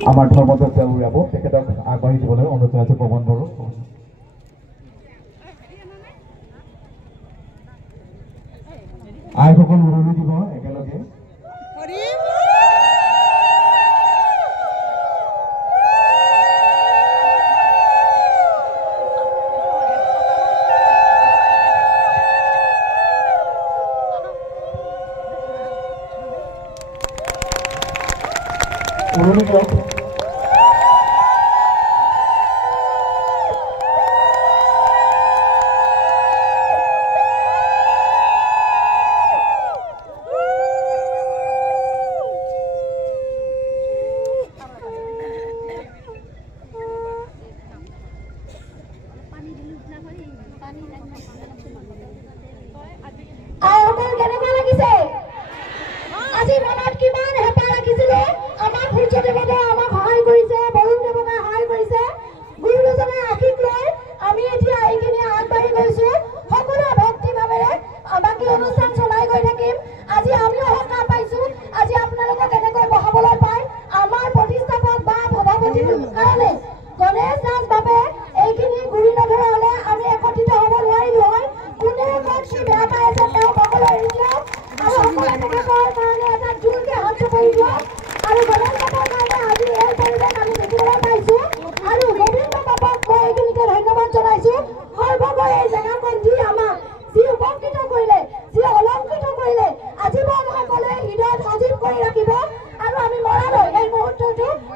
আমাৰ ধৰ্মদেৱ তেওঁ উলিয়াব তেখেতক আগবাঢ়ি দিবলৈ অনুৰোধ জনাইছোঁ পৱন বড়ো আইসকল উৰুলি দিব একেলগে উৰুলি দিয়ক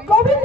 গোবিন্দ